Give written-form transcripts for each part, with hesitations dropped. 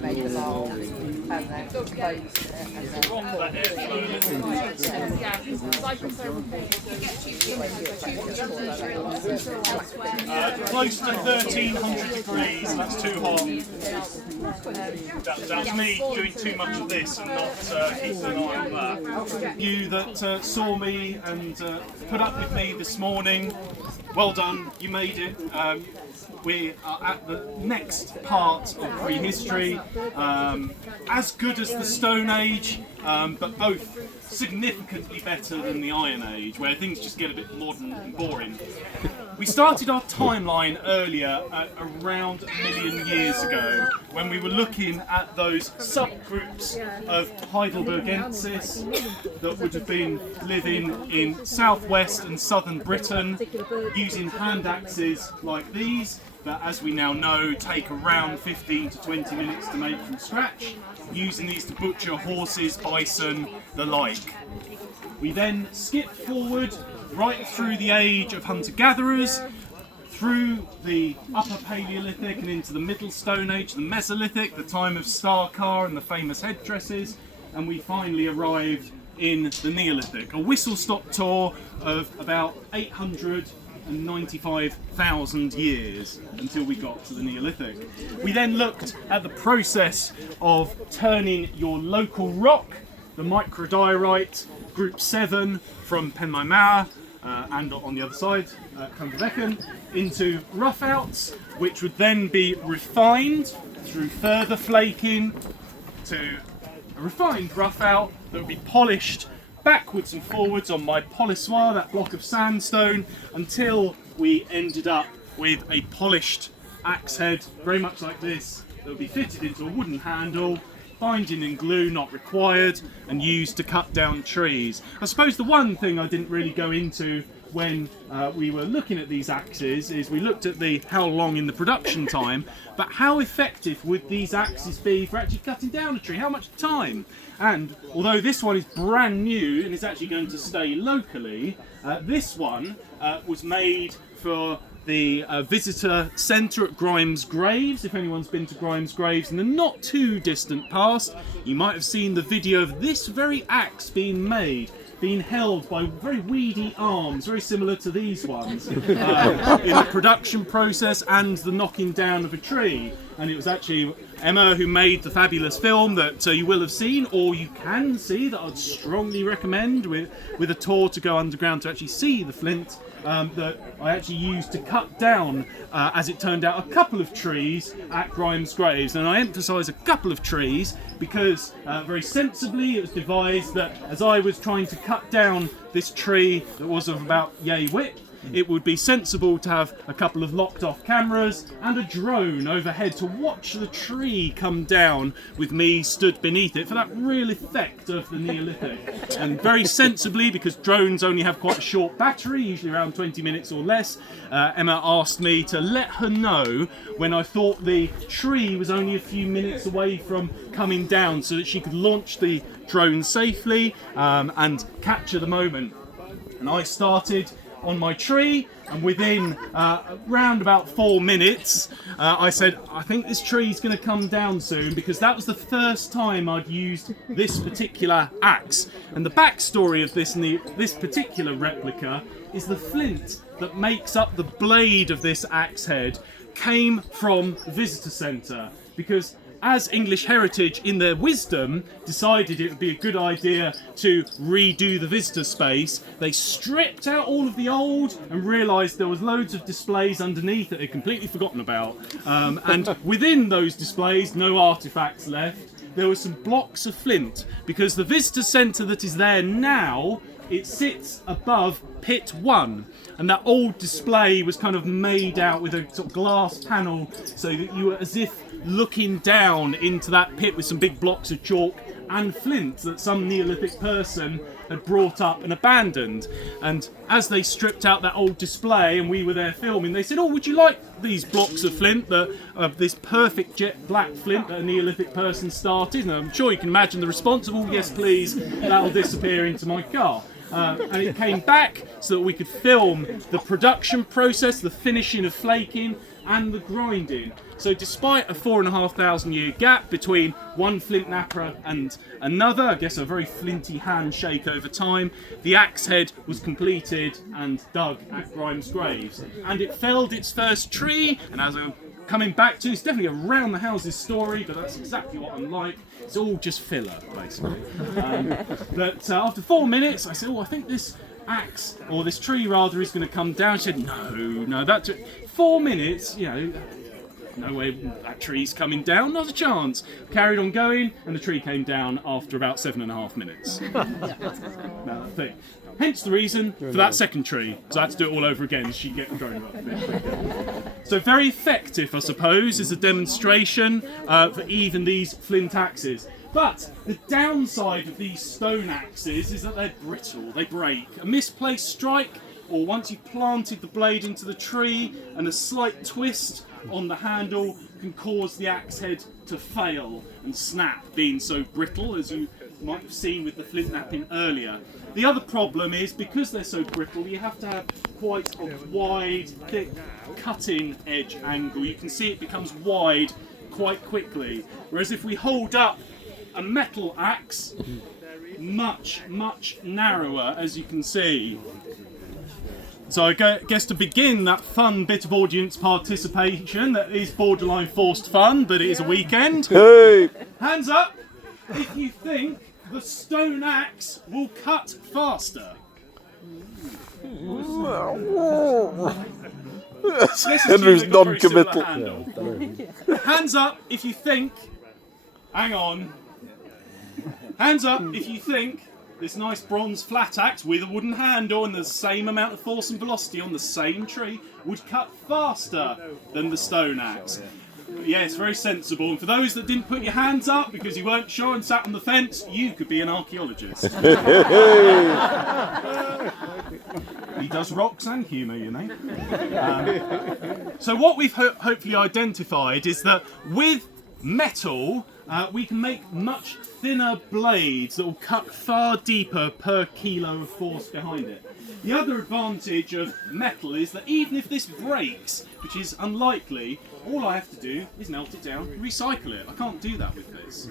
made the mould and then closed it Close to 1300 degrees, that's too hot. That's me doing too much of this and not keeping an eye on that. You that saw me and put up with me this morning, well done, you made it. We are at the next part of prehistory, as good as the Stone Age, but both significantly better than the Iron Age, where things just get a bit modern and boring. We started our timeline earlier at around 1 million years ago, when we were looking at those subgroups of Heidelbergensis that would have been living in southwest and southern Britain, using hand axes like these, that as we now know take around 15 to 20 minutes to make from scratch, using these to butcher horses, bison, the like. We then skipped forward right through the age of hunter-gatherers, through the Upper Paleolithic and into the Middle Stone Age, the Mesolithic, the time of Star-Car and the famous headdresses, and we finally arrived in the Neolithic. A whistle-stop tour of about 895,000 years until we got to the Neolithic. We then looked at the process of turning your local rock, the microdiorite group 7 from Penmaenmawr and on the other side, Cumberbecken, into roughouts, which would then be refined through further flaking to a refined roughout that would be polished backwards and forwards on my polissoir, that block of sandstone, until we ended up with a polished axe head, very much like this, that would be fitted into a wooden handle, binding and glue not required, and used to cut down trees. I suppose the one thing I didn't really go into when we were looking at these axes is we looked at the how long in the production time, but how effective would these axes be for actually cutting down a tree? How much time? And although this one is brand new and is actually going to stay locally, this one was made for the visitor centre at Grimes Graves. If anyone's been to Grimes Graves in the not too distant past, you might have seen the video of this very axe being made, being held by very weedy arms, very similar to these ones, in the production process and the knocking down of a tree. And it was actually Emma who made the fabulous film that you will have seen, or you can see, that I'd strongly recommend with a tour to go underground to actually see the flint that I actually used to cut down, as it turned out, a couple of trees at Grimes Graves. And I emphasise a couple of trees because very sensibly it was devised that as I was trying to cut down this tree that was of about yay width, it would be sensible to have a couple of locked off cameras and a drone overhead to watch the tree come down with me stood beneath it for that real effect of the Neolithic. And very sensibly, because drones only have quite a short battery, usually around 20 minutes or less, Emma asked me to let her know when I thought the tree was only a few minutes away from coming down so that she could launch the drone safely and capture the moment. And I started on my tree, and within around about 4 minutes I said, I think this tree's going to come down soon, because that was the first time I'd used this particular axe. And the backstory of this particular replica is the flint that makes up the blade of this axe head came from the visitor centre, because as English Heritage, in their wisdom, decided it would be a good idea to redo the visitor space, they stripped out all of the old and realised there was loads of displays underneath that they'd completely forgotten about. And within those displays, no artefacts left. There were some blocks of flint, because the visitor centre that is there now, it sits above pit 1, and that old display was kind of made out with a sort of glass panel so that you were as if looking down into that pit with some big blocks of chalk and flint that some Neolithic person had brought up and abandoned. And as they stripped out that old display and we were there filming, they said, oh, would you like these blocks of flint, this perfect jet black flint that a Neolithic person started? And I'm sure you can imagine the response of, oh yes please, that'll disappear into my car. And it came back so that we could film the production process, the finishing of flaking, and the grinding. So despite a 4,500 year gap between one flint napper and another, I guess a very flinty handshake over time, the axe head was completed and dug at Grimes Graves. And it felled its first tree, and as I'm coming back to, it's definitely a round the houses story, but that's exactly what I'm like. It's all just filler, basically. But after 4 minutes, I said, oh, I think this axe, or this tree rather, is going to come down. She said, no, that took 4 minutes, you know, no way that tree's coming down, not a chance. Carried on going, and the tree came down after about 7.5 minutes. Now, thing. Hence the reason for that second tree, so I had to do it all over again. She'd get grown up. So very effective, I suppose, is a demonstration for even these flint axes. But the downside of these stone axes is that they're brittle, they break. A misplaced strike, or once you've planted the blade into the tree, and a slight twist on the handle can cause the axe head to fail and snap, being so brittle, as you might have seen with the flint knapping earlier. The other problem is, because they're so brittle, you have to have quite a wide, thick cutting edge angle. You can see it becomes wide quite quickly. Whereas if we hold up a metal axe, much narrower, as you can see. So I guess to begin that fun bit of audience participation that is borderline forced fun, but it is a weekend. Hey! Hands up if you think the stone axe will cut faster. Henry's non-committal. Hands up if you think. Hang on. Hands up if you think this nice bronze flat axe with a wooden handle and the same amount of force and velocity on the same tree would cut faster than the stone axe. Yes, very sensible. And for those that didn't put your hands up because you weren't sure and sat on the fence, you could be an archaeologist. He does rocks and humour, you know. So what we've hopefully identified is that with metal, we can make much thinner blades that will cut far deeper per kilo of force behind it. The other advantage of metal is that even if this breaks, which is unlikely, all I have to do is melt it down and recycle it. I can't do that with this.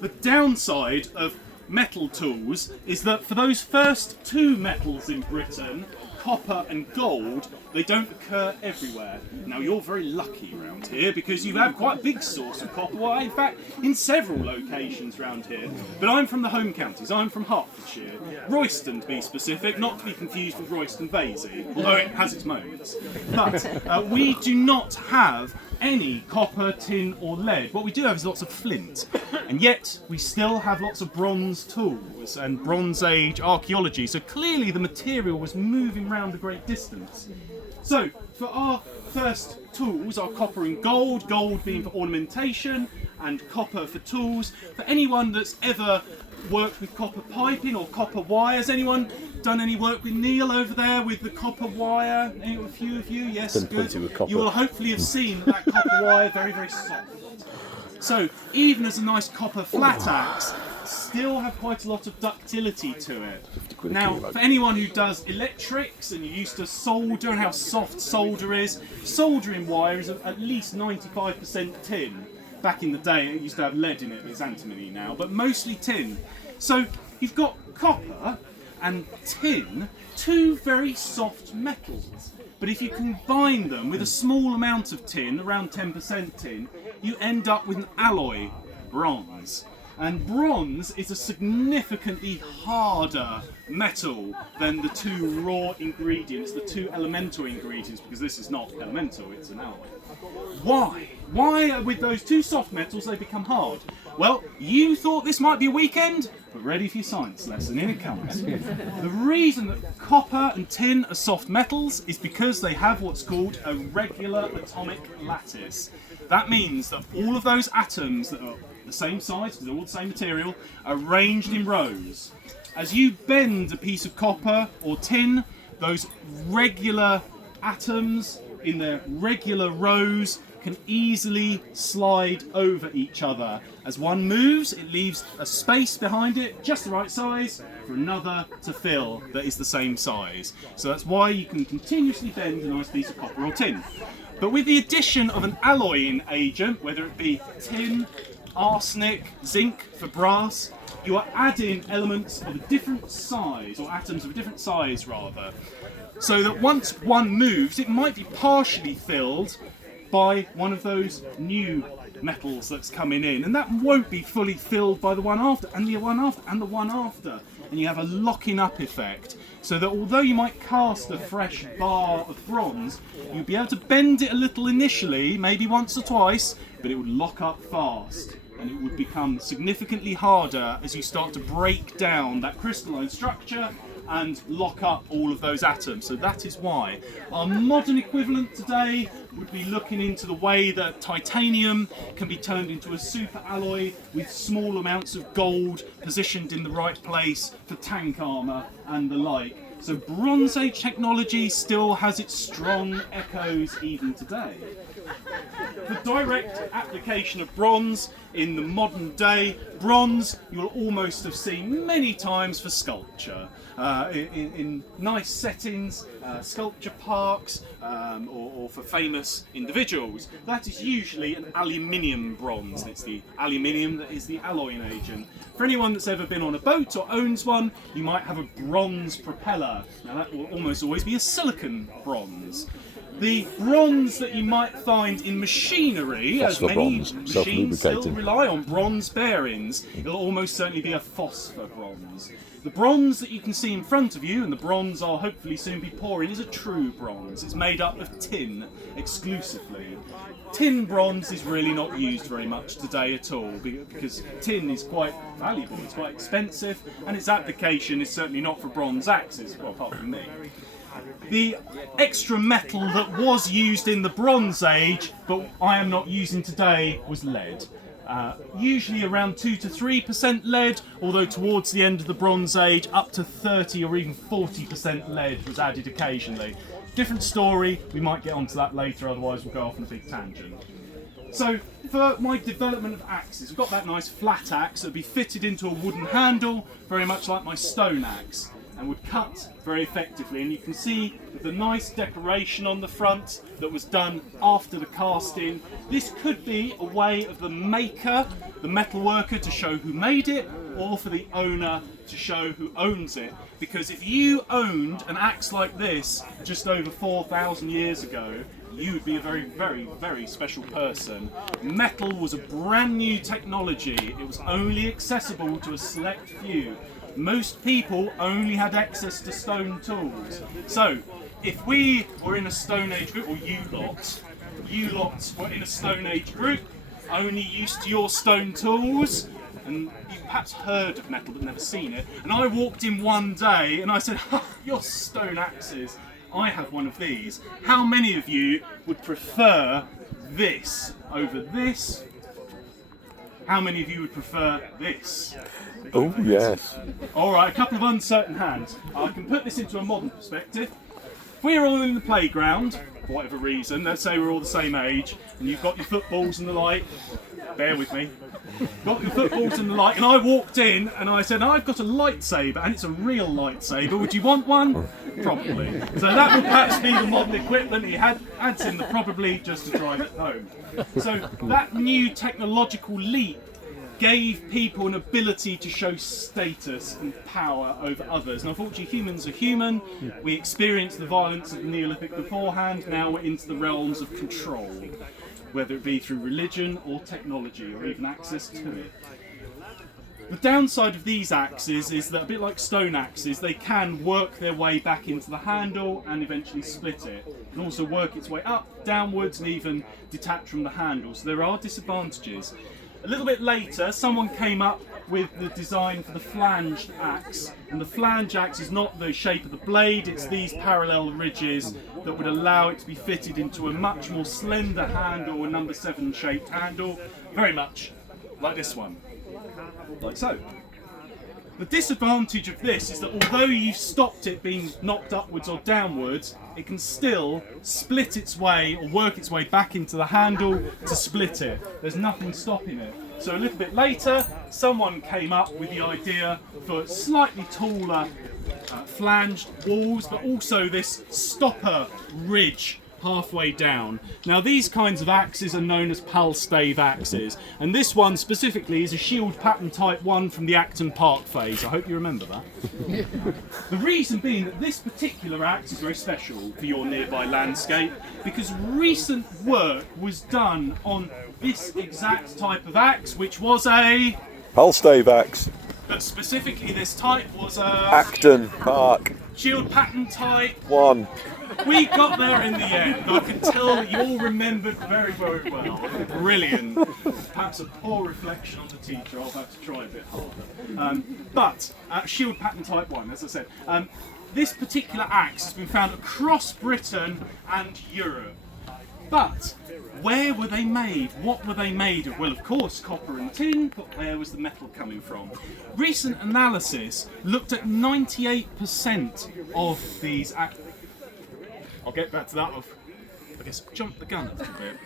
The downside of metal tools is that for those first two metals in Britain, copper and gold, they don't occur everywhere. Now you're very lucky around here because you have quite a big source of copper, well, in fact in several locations around here. But I'm from the home counties, I'm from Hertfordshire, Royston to be specific, not to be confused with Royston Vasey, although it has its moments. But we do not have any copper, tin or lead. What we do have is lots of flint, and yet we still have lots of bronze tools and Bronze Age archaeology, so clearly the material was moving around a great distance. So for our first tools, our copper and gold, gold being for ornamentation and copper for tools. For anyone that's ever worked with copper piping or copper wires, anyone done any work with Neil over there with the copper wire? A few of you, yes, good. You will hopefully have seen that copper wire, very, very soft. So even as a nice copper flat axe, still have quite a lot of ductility to it. Now, for anyone who does electrics and you're used to solder and how soft solder is, soldering wire is at least 95% tin. Back in the day, it used to have lead in it, it's antimony now, but mostly tin. So you've got copper and tin, two very soft metals. But if you combine them with a small amount of tin, around 10% tin, you end up with an alloy, bronze. And bronze is a significantly harder metal than the two raw ingredients, the two elemental ingredients, because this is not elemental, it's an alloy. Why? Why with those two soft metals they become hard? Well, you thought this might be a weekend, but ready for your science lesson, in it comes. The reason that copper and tin are soft metals is because they have what's called a regular atomic lattice. That means that all of those atoms that are the same size, because they're all the same material, are arranged in rows. As you bend a piece of copper or tin, those regular atoms in their regular rows can easily slide over each other. As one moves, it leaves a space behind it, just the right size, for another to fill that is the same size. So that's why you can continuously bend a nice piece of copper or tin. But with the addition of an alloying agent, whether it be tin, arsenic, zinc for brass, you are adding elements of a different size, or atoms of a different size rather, so that once one moves, it might be partially filled by one of those new metals that's coming in, and that won't be fully filled by the one after, and the one after, and the one after, and you have a locking up effect, so that although you might cast a fresh bar of bronze, you'll be able to bend it a little initially, maybe once or twice, but it would lock up fast, and it would become significantly harder as you start to break down that crystalline structure and lock up all of those atoms. So that is why our modern equivalent today would be looking into the way that titanium can be turned into a super alloy with small amounts of gold positioned in the right place for tank armour and the like. So Bronze Age technology still has its strong echoes even today. The direct application of bronze in the modern day, bronze you'll almost have seen many times for sculpture. In nice settings, sculpture parks, or for famous individuals. That is usually an aluminium bronze. It's the aluminium that is the alloying agent. For anyone that's ever been on a boat or owns one, you might have a bronze propeller. Now that will almost always be a silicon bronze. The bronze that you might find in machinery, as many machines still rely on bronze bearings, it'll almost certainly be a phosphor bronze. The bronze that you can see in front of you, and the bronze I'll hopefully soon be pouring, is a true bronze. It's made up of tin exclusively. Tin bronze is really not used very much today at all, because tin is quite valuable, it's quite expensive, and its application is certainly not for bronze axes, well, apart from me. The extra metal that was used in the Bronze Age, but I am not using today, was lead. Usually around 2 to 3% lead, although towards the end of the Bronze Age up to 30 or even 40% lead was added occasionally. Different story, we might get onto that later, otherwise we'll go off on a big tangent. So for my development of axes, we've got that nice flat axe that would be fitted into a wooden handle, very much like my stone axe, and would cut very effectively. And you can see the nice decoration on the front that was done after the casting. This could be a way of the maker, the metal worker, to show who made it, or for the owner to show who owns it. Because if you owned an axe like this just over 4,000 years ago, you would be a very, very, very special person. Metal was a brand new technology. It was only accessible to a select few. Most people only had access to stone tools. So, if we were in a Stone Age group, or you lot were in a Stone Age group, only used to your stone tools, and you've perhaps heard of metal but never seen it, and I walked in one day and I said, oh, your stone axes, I have one of these. How many of you would prefer this over this? How many of you would prefer this? Oh, yes. Alright, a couple of uncertain hands. I can put this into a modern perspective. If we're all in the playground, for whatever reason, let's say we're all the same age, and you've got your footballs and the like, bear with me, got your footballs and the like, and I walked in and I said, I've got a lightsaber, and it's a real lightsaber, would you want one? Probably. So that would perhaps be the modern equivalent. He adds in the probably just to drive it home. So that new technological leap gave people an ability to show status and power over others. And unfortunately, humans are human. We experienced the violence of the Neolithic beforehand. Now we're into the realms of control, whether it be through religion or technology or even access to it. The downside of these axes is that, a bit like stone axes, they can work their way back into the handle and eventually split it. It can also work its way up, downwards, and even detach from the handle. So there are disadvantages. A little bit later, someone came up with the design for the flanged axe, and the flange axe is not the shape of the blade, it's these parallel ridges that would allow it to be fitted into a much more slender handle, a number 7 shaped handle, very much like this one, like so. The disadvantage of this is that although you've stopped it being knocked upwards or downwards, it can still split its way or work its way back into the handle to split it. There's nothing stopping it. So a little bit later, someone came up with the idea for slightly taller flanged walls, but also this stopper ridge halfway down. Now these kinds of axes are known as pal stave axes, and this one specifically is a shield pattern type 1 from the Acton Park phase. I hope you remember that. The reason being that this particular axe is very special for your nearby landscape because recent work was done on this exact type of axe, which was a... Halstave axe. But specifically this type was a... Acton Park. Shield pattern type 1. We got there in the end. I can tell that you all remembered very, very well. Brilliant. Perhaps a poor reflection on the teacher. I'll have to try a bit harder. But shield pattern type 1, as I said. This particular axe has been found across Britain and Europe. But where were they made? What were they made of? Well, of course, copper and tin, but where was the metal coming from? Recent analysis looked at 98% of these axes. I'll get back to that. I guess jump the gun a little bit.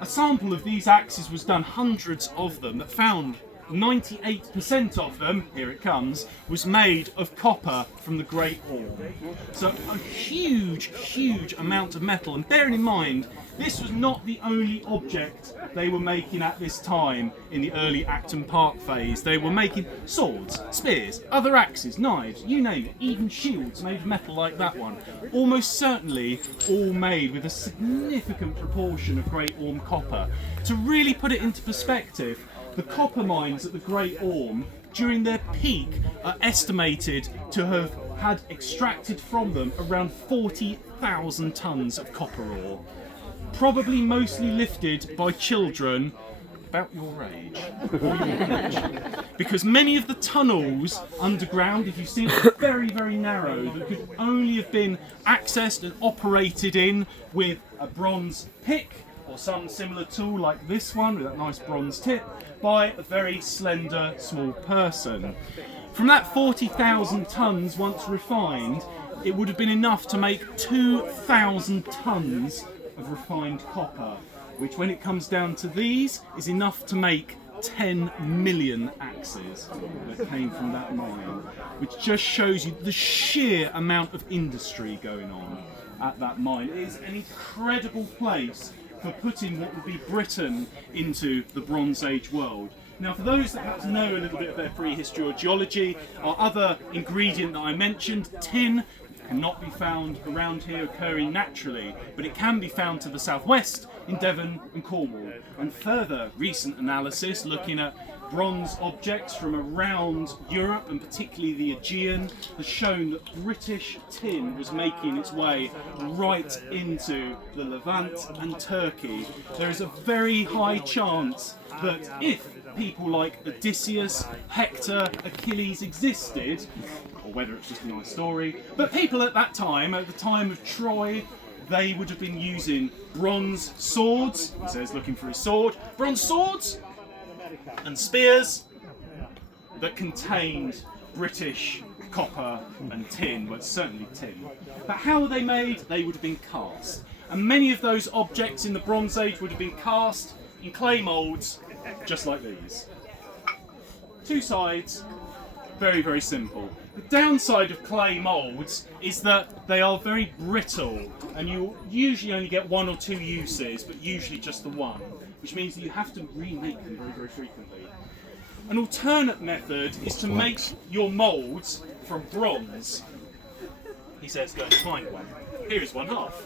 A sample of these axes was done, hundreds of them, that found 98% of them, here it comes, was made of copper from the Great Orme. So a huge, huge amount of metal. And bearing in mind, this was not the only object they were making at this time in the early Acton Park phase. They were making swords, spears, other axes, knives, you name it, even shields made of metal like that one. Almost certainly all made with a significant proportion of Great Orme copper. To really put it into perspective, the copper mines at the Great Orme during their peak are estimated to have had extracted from them around 40,000 tonnes of copper ore. Probably mostly lifted by children about your age, because many of the tunnels underground, if you've seen it, are very, very narrow, that could only have been accessed and operated in with a bronze pick or some similar tool like this one with that nice bronze tip by a very slender small person. From that 40,000 tonnes once refined, it would have been enough to make 2,000 tonnes of refined copper, which when it comes down to these is enough to make 10 million axes that came from that mine, which just shows you the sheer amount of industry going on at that mine. It is an incredible place for putting what would be Britain into the Bronze Age world. Now, for those that perhaps know a little bit of their prehistory or geology, our other ingredient that I mentioned, tin, cannot be found around here occurring naturally, but it can be found to the southwest in Devon and Cornwall. And further recent analysis looking at bronze objects from around Europe and particularly the Aegean has shown that British tin was making its way right into the Levant and Turkey. There is a very high chance that if people like Odysseus, Hector, Achilles existed, or whether it's just a nice story, but people at that time, at the time of Troy, they would have been using bronze swords, he says looking for his sword, bronze swords and spears that contained British copper and tin, well certainly tin. But how were they made? They would have been cast. And many of those objects in the Bronze Age would have been cast in clay moulds, just like these. Two sides, very, very simple. The downside of clay moulds is that they are very brittle and you usually only get one or two uses, but usually just the one, which means that you have to remake them very, very frequently. An alternate method is to make your moulds from bronze. He says, go and find one. Here is one half.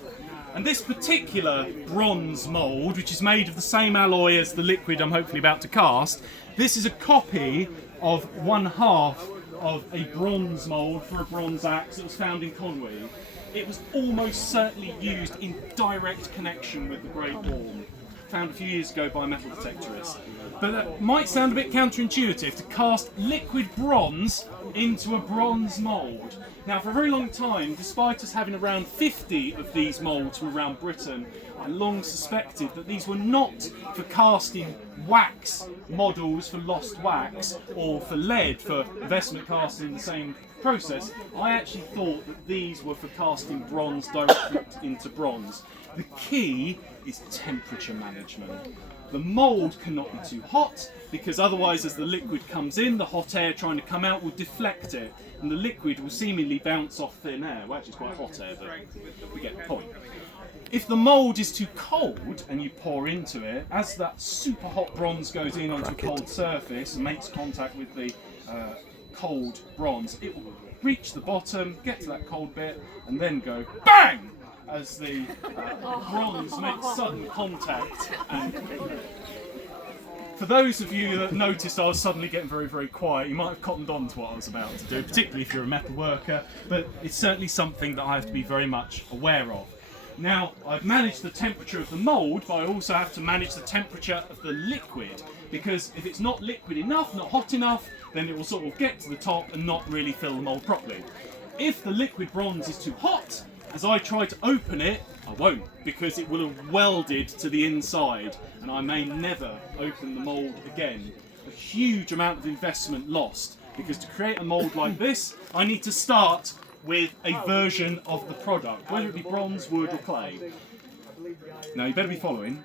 And this particular bronze mould, which is made of the same alloy as the liquid I'm hopefully about to cast, this is a copy of one half of a bronze mould for a bronze axe that was found in Conwy. It was almost certainly used in direct connection with the Great Orme, found a few years ago by a metal detectorist. But that might sound a bit counterintuitive to cast liquid bronze into a bronze mould. Now, for a very long time, despite us having around 50 of these moulds from around Britain, I long suspected that these were not for casting wax models for lost wax or for lead for investment casting in the same process. I actually thought that these were for casting bronze directly into bronze. The key is temperature management. The mould cannot be too hot because otherwise as the liquid comes in, the hot air trying to come out will deflect it and the liquid will seemingly bounce off thin air. Well, actually it's quite hot air, but we get the point. If the mould is too cold and you pour into it, as that super hot bronze goes in onto a cold surface and makes contact with the cold bronze, it will reach the bottom, get to that cold bit, and then go BANG! As the bronze makes sudden contact. And for those of you that noticed I was suddenly getting very, very quiet, you might have cottoned on to what I was about to do, particularly if you're a metal worker, but it's certainly something that I have to be very much aware of. Now, I've managed the temperature of the mould, but I also have to manage the temperature of the liquid, because if it's not liquid enough, not hot enough, then it will sort of get to the top and not really fill the mould properly. If the liquid bronze is too hot, as I try to open it, I won't, because it will have welded to the inside and I may never open the mould again. A huge amount of investment lost, because to create a mould like this, I need to start with a version of the product, whether it be bronze, wood or clay. Now you better be following,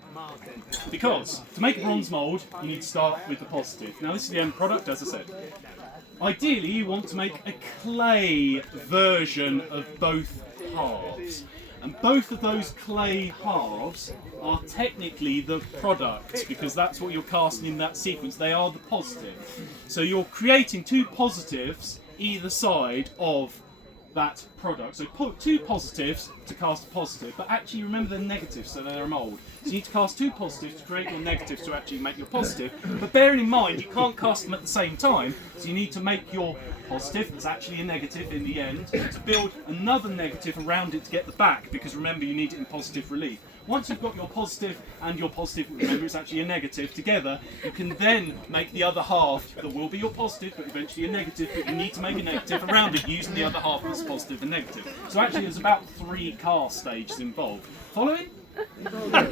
because to make a bronze mould, you need to start with the positive. Now this is the end product, as I said. Ideally, you want to make a clay version of both halves. And both of those clay halves are technically the product, because that's what you're casting in that sequence. They are the positive. So you're creating two positives either side of that product. So put two positives to cast a positive, but actually remember they're negatives, so they're a mould. So you need to cast two positives to create your negatives to actually make your positive. But bearing in mind, you can't cast them at the same time, so you need to make your positive that's actually a negative in the end, to build another negative around it to get the back, because remember you need it in positive relief. Once you've got your positive and your positive, remember it's actually a negative, together, you can then make the other half that will be your positive, but eventually a negative, but you need to make a negative around it using the other half that's positive and negative. So actually there's about 3 cast stages involved. Following? Round of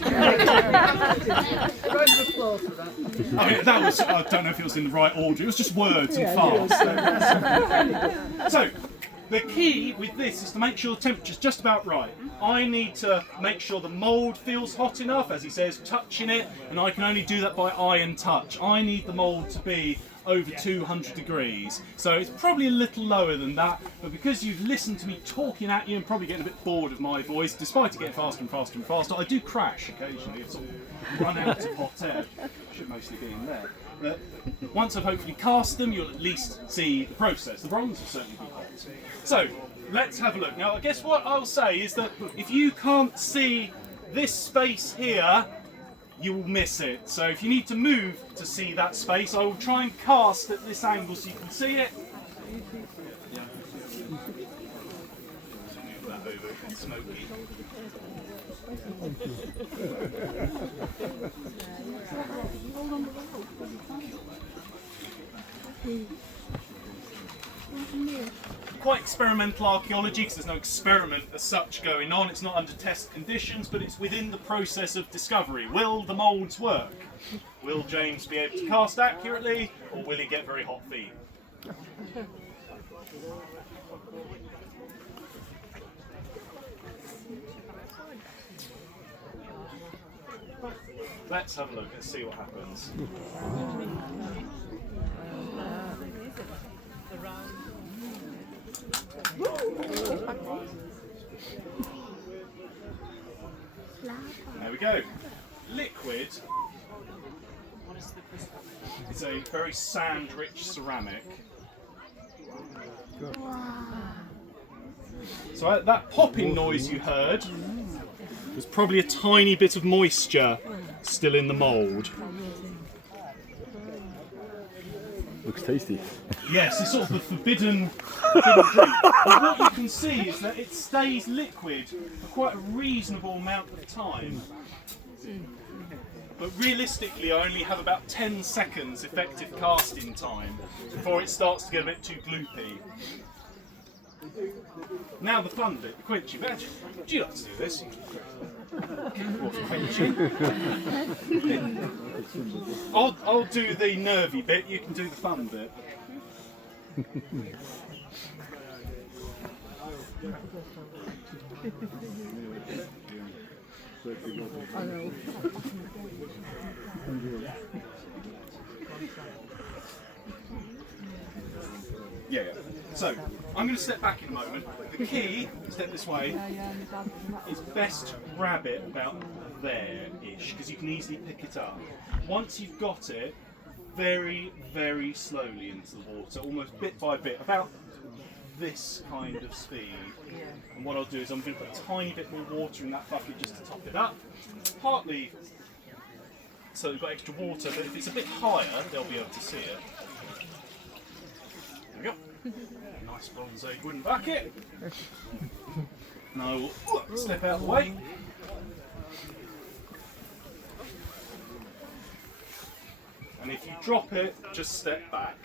applause for that. I mean, that was, I don't know if it was in the right order, it was just words and fast. So, the key with this is to make sure the temperature's just about right. I need to make sure the mould feels hot enough, as he says, touching it, and I can only do that by eye and touch. I need the mould to be over 200 degrees. So it's probably a little lower than that, but because you've listened to me talking at you and probably getting a bit bored of my voice, despite it getting faster and faster and faster, I do crash occasionally. It's sort of run out of hot air. Should mostly be in there. But once I've hopefully cast them, you'll at least see the process. The bronze will certainly be hot. So let's have a look. Now I guess what I'll say is that if you can't see this space here, you will miss it. So if you need to move to see that space, I will try and cast at this angle so you can see it. Move that over, it's smoky. Quite experimental archaeology, because there's no experiment as such going on. It's not under test conditions, but it's within the process of discovery. Will the moulds work? Will James be able to cast accurately, or will he get very hot feet? Let's have a look, let's see what happens. There we go. Liquid is a very sand-rich ceramic. So that popping noise you heard was probably a tiny bit of moisture still in the mould. Looks tasty. Yes, it's sort of the forbidden drink. But what you can see is that it stays liquid for quite a reasonable amount of time. But realistically, I only have about 10 seconds effective casting time before it starts to get a bit too gloopy. Now the fun bit, the quenching. Would you like to do this? What, quenching? I'll do the nervy bit, you can do the fun bit. Yeah. So, I'm going to step back in a moment. The key, step this way, is best to grab it about there-ish, because you can easily pick it up. Once you've got it, very, very slowly into the water, almost bit by bit, about this kind of speed. And what I'll do is I'm going to put a tiny bit more water in that bucket just to top it up, partly so we've got extra water, but if it's a bit higher, they'll be able to see it. There we go. Nice bronze wooden bucket. Now we'll step out of the way. And if you drop it, just step back.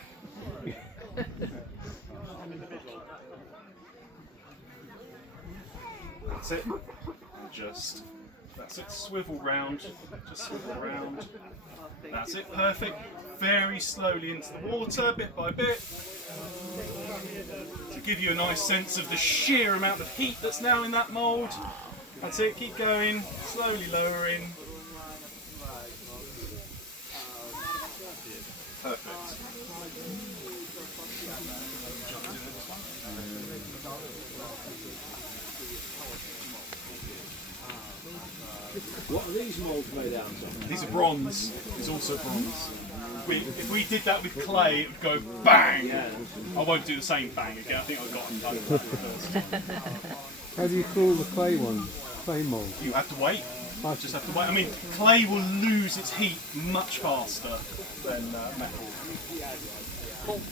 That's it. And just, that's it. Swivel round. Just swivel around. That's it. Perfect. Very slowly into the water, bit by bit. To give you a nice sense of the sheer amount of heat that's now in that mould. That's it. Keep going. Slowly lowering. Perfect. What are these moulds made out of? These are bronze. It's also bronze. If we did that with clay, it would go bang. I won't do the same bang again. I think I got undone with that first. How do you call the clay one? Clay mould? You have to wait. You just have to wait. I mean, clay will lose its heat much faster than metal.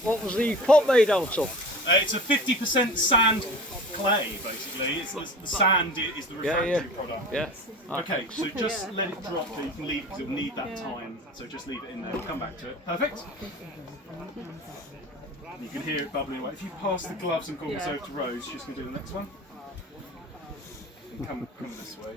What was the pot made out of? It's a 50% sand clay, basically. It's the sand is the refractory product. Yeah. Okay, so just let it drop there. You can leave it because it'll need that time. So just leave it in there. We'll come back to it. Perfect. You can hear it bubbling away. If you pass the gloves and goggles over to Rose, she's going to do the next one. Come this way.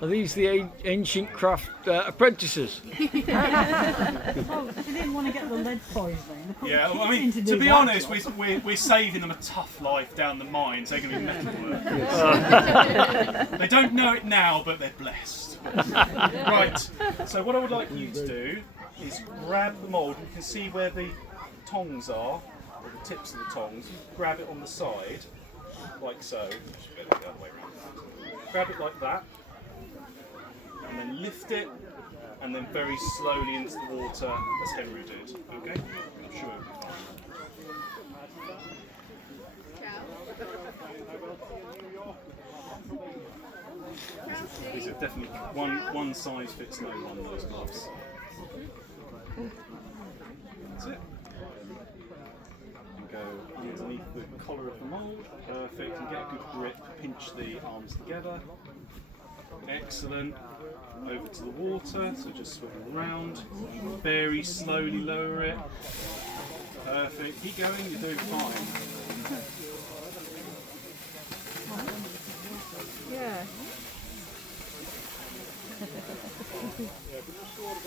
Are these the ancient craft apprentices? Oh, they didn't want to get the lead poisoning. Yeah, well, I mean, to be honest, we're saving them a tough life down the mines. They're going to be metal workers. They don't know it now, but they're blessed. Right, so what I would like you to do is grab the mould. You can see where the tongs are, or the tips of the tongs. Grab it on the side, like so. Just get it the other way around. Grab it like that. And then lift it, and then very slowly into the water, as Henry did. Okay? I'm sure it'll be fine. These are definitely one size fits no one, those gloves. That's it. And go underneath the collar of the mould. Perfect. And get a good grip. Pinch the arms together. Excellent. Over to the water, so just swivel around. Very slowly lower it. Perfect. Keep going, you're doing fine. Yeah.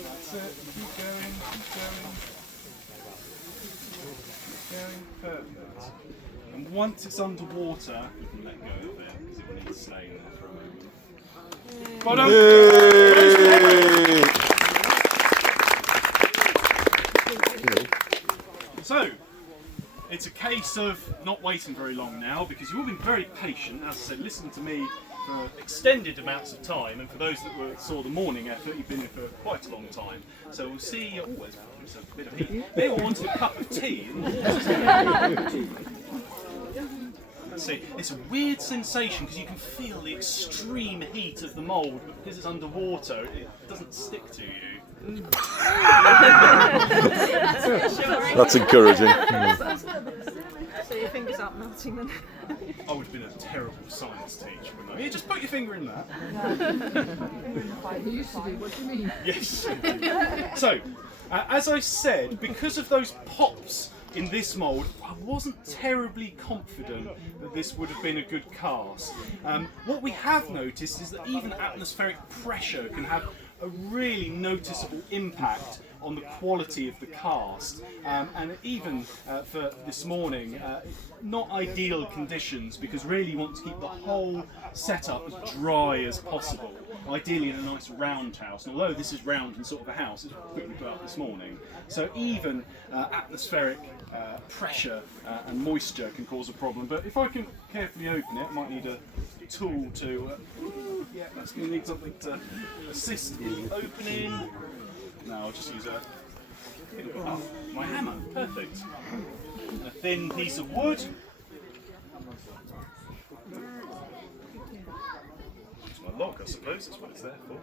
That's it. Keep going, keep going. Keep going. Perfect. And once it's underwater, you can let go of it because it will need to stay in there for a moment. Well done. So, it's a case of not waiting very long now because you've all been very patient, as I said, listening to me for extended amounts of time, and for those that saw the morning effort, you've been here for quite a long time. So we'll see, there's a bit of heat. They all wanted a cup of tea. Let's see, it's a weird sensation because you can feel the extreme heat of the mould, but because it's underwater, it doesn't stick to you. That's encouraging. So your fingers aren't melting then? I would have been a terrible science teacher. Wouldn't I? Yeah, just put your finger in that. You used to do, what do you mean? Yes. So, as I said, because of those pops in this mould, I wasn't terribly confident that this would have been a good cast. What we have noticed is that even atmospheric pressure can have a really noticeable impact on the quality of the cast, and even for this morning, not ideal conditions because really you want to keep the whole setup as dry as possible. ideally in a nice round house. And although this is round and sort of a house, it's quickly put up this morning. So even atmospheric pressure and moisture can cause a problem. But if I can carefully open it, I might need a tool to. Yeah, that's going to need something to assist in the opening. No, I'll just use my hammer. Perfect. A thin piece of wood. It's my lock, I suppose. That's what it's there for.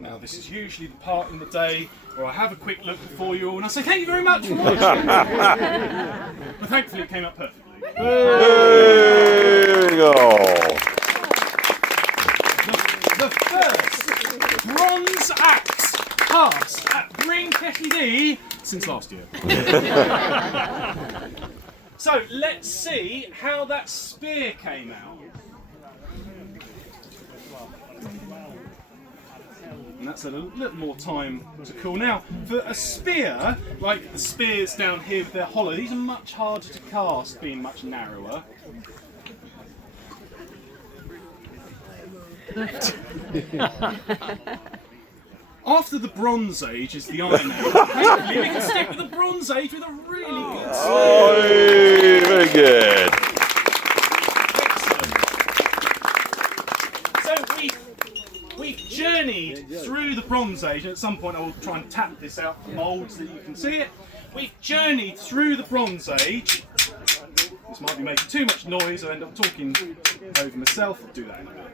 Now this is usually the part in the day where I have a quick look before you all and I say thank you very much for watching. But thankfully it came out perfectly. There we go. The first bronze axe cast at Bring Dilley since last year. So let's see how that spear came out. And that's a little more time to cool. Now, for a spear, like the spears down here with their hollow, these are much harder to cast, being much narrower. After the Bronze Age is the Iron Age. Hopefully we can stick with the Bronze Age with a really good spear. Oh, very good. Excellent. So we've journeyed through the Bronze Age, and at some point I will try and tap this out for moulds that you can see it. We've journeyed through the Bronze Age. This might be making too much noise, I'll end up talking over myself. I'll do that in a minute.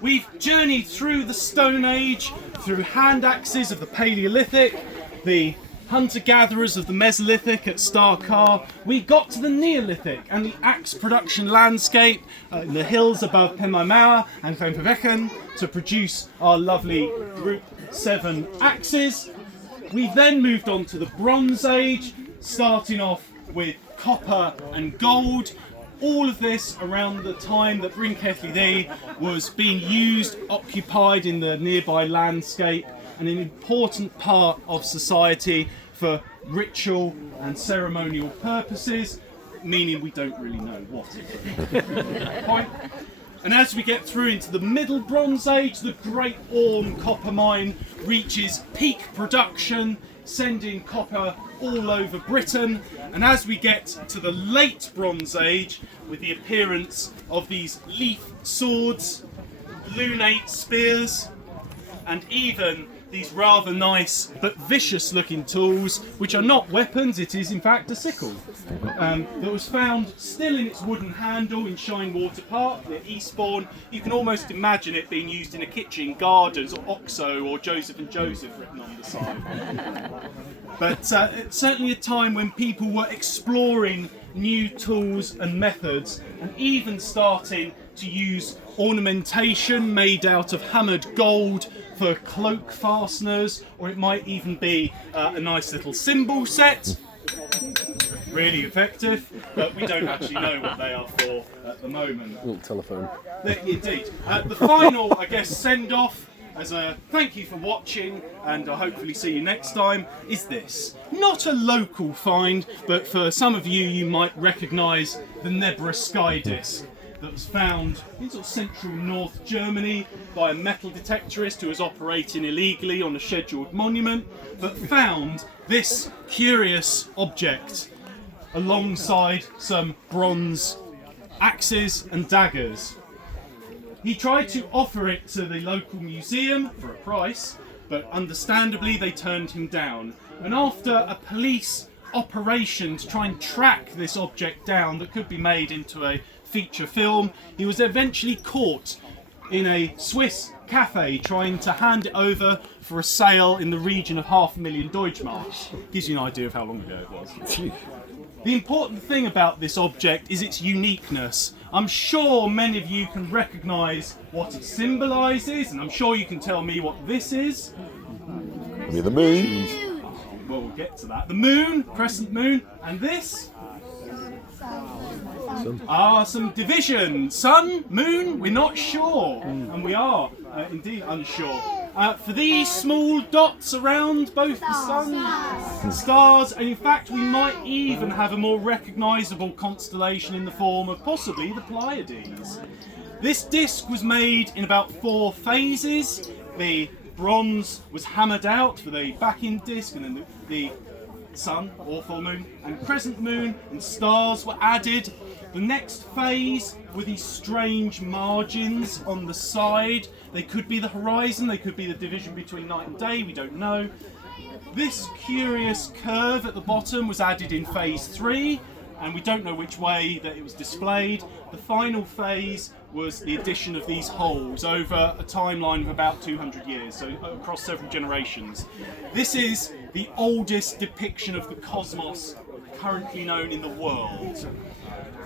We've journeyed through the Stone Age, through hand axes of the Paleolithic, the hunter-gatherers of the Mesolithic at Starkar. We got to the Neolithic and the axe production landscape in the hills above Pemaimaua and Fempavechan to produce our lovely Group 7 axes. We've then moved on to the Bronze Age, starting off with copper and gold. All of this around the time that Bring Dilley was being used, occupied in the nearby landscape, and an important part of society for ritual and ceremonial purposes, meaning we don't really know what at the point. And as we get through into the Middle Bronze Age, the Great Orme copper mine reaches peak production, sending copper all over Britain. And as we get to the Late Bronze Age, with the appearance of these leaf swords, lunate spears, and even these rather nice but vicious looking tools, which are not weapons, it is in fact a sickle, that was found still in its wooden handle in Shinewater Park near Eastbourne. You can almost imagine it being used in a kitchen, gardens, or OXO, or Joseph and Joseph written on the side. But it's certainly a time when people were exploring new tools and methods, and even starting to use ornamentation made out of hammered gold for cloak fasteners, or it might even be a nice little symbol set. Really effective, but we don't actually know what they are for at the moment. Telephone. Indeed. The final, I guess, send-off as a thank you for watching, and I'll hopefully see you next time, is this. Not a local find, but for some of you, you might recognise the Nebra Sky Disc that was found in sort of central North Germany by a metal detectorist who was operating illegally on a scheduled monument, but found this curious object alongside some bronze axes and daggers. He tried to offer it to the local museum for a price, but understandably they turned him down. And after a police operation to try and track this object down that could be made into a feature film, he was eventually caught in a Swiss cafe trying to hand it over for a sale in the region of 500,000 Deutschmarks. Gives you an idea of how long ago it was. The important thing about this object is its uniqueness. I'm sure many of you can recognise what it symbolises, and I'm sure you can tell me what this is. Could be the moon. Well, we'll get to that. The moon, crescent moon, and this? some division. Sun, moon, we're not sure. And we are indeed unsure. For these small dots around both the sun, stars, and in fact we might even have a more recognisable constellation in the form of possibly the Pleiades. This disc was made in about 4 phases. The bronze was hammered out for the back-end disc, and then the sun, or full moon, and crescent moon and stars were added. The next phase were these strange margins on the side. They could be the horizon, they could be the division between night and day, we don't know. This curious curve at the bottom was added in phase 3, and we don't know which way that it was displayed. The final phase was the addition of these holes over a timeline of about 200 years, so across several generations. This is the oldest depiction of the cosmos currently known in the world.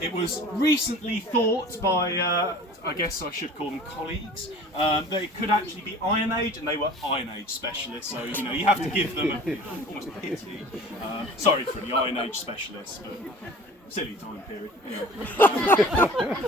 It was recently thought by, I guess I should call them colleagues, that it could actually be Iron Age, and they were Iron Age specialists, so you know you have to give them almost pity. Sorry for the Iron Age specialists, but silly time period.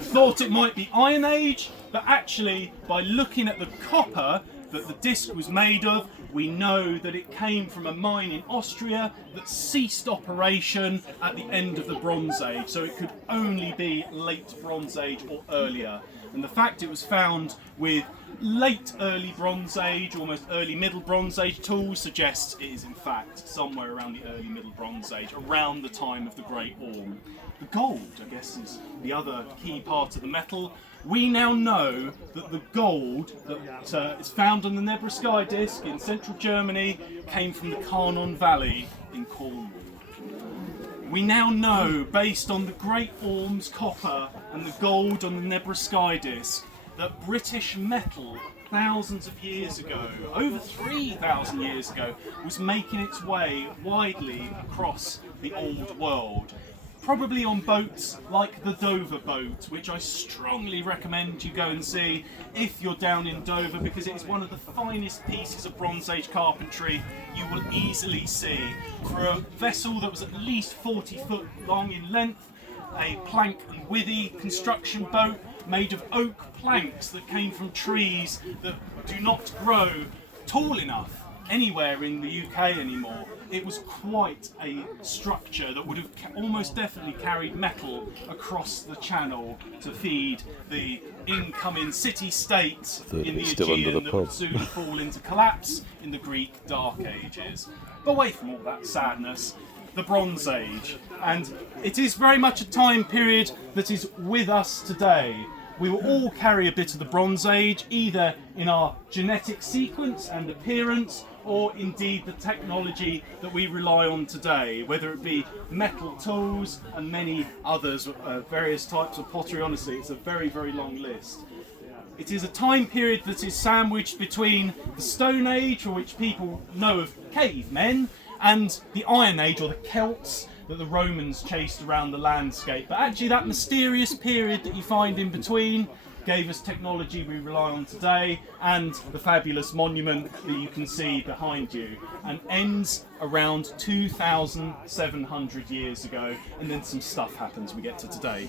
Thought it might be Iron Age, but actually by looking at the copper that the disc was made of, we know that it came from a mine in Austria that ceased operation at the end of the Bronze Age, so it could only be late Bronze Age or earlier. And the fact it was found with late early Bronze Age, almost early Middle Bronze Age tools suggests it is in fact somewhere around the early Middle Bronze Age, around the time of the Great Orm. The gold, I guess, is the other key part of the metal. We now know that the gold that is found on the Nebra Sky disk in central Germany came from the Carnon Valley in Cornwall. We now know, based on the Great Orm's copper and the gold on the Nebra Sky disk, that British metal thousands of years ago, over 3,000 years ago, was making its way widely across the old world. Probably on boats like the Dover boat, which I strongly recommend you go and see if you're down in Dover, because it is one of the finest pieces of Bronze Age carpentry you will easily see. For a vessel that was at least 40 foot long in length, a plank and withy construction boat made of oak planks that came from trees that do not grow tall enough anywhere in the UK anymore. It was quite a structure that would have almost definitely carried metal across the channel to feed the incoming city-state in the Aegean that would soon fall into collapse in the Greek Dark Ages. But away from all that sadness, the Bronze Age, and it is very much a time period that is with us today. We will all carry a bit of the Bronze Age, either in our genetic sequence and appearance, or indeed the technology that we rely on today, whether it be metal tools and many others, various types of pottery. Honestly, it's a very, very long list. It is a time period that is sandwiched between the Stone Age, for which people know of cavemen, and the Iron Age, or the Celts, that the Romans chased around the landscape. But actually that mysterious period that you find in between gave us technology we rely on today, and the fabulous monument that you can see behind you, and ends around 2,700 years ago, and then some stuff happens we get to today.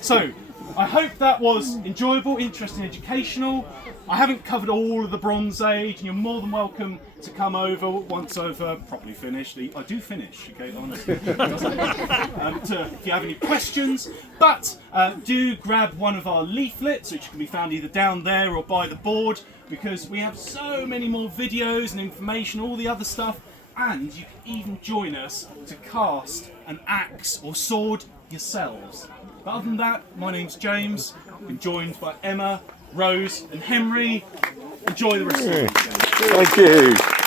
So I hope that was enjoyable, interesting, educational. I haven't covered all of the Bronze Age, and you're more than welcome to come over once I've properly finished. I do finish, okay, honestly. If you have any questions, but do grab one of our leaflets, which can be found either down there or by the board, because we have so many more videos and information, all the other stuff, and you can even join us to cast an axe or sword yourselves. But other than that, my name's James. I've been joined by Emma, Rose and Henry. Enjoy the rest of the weekend. Thank you.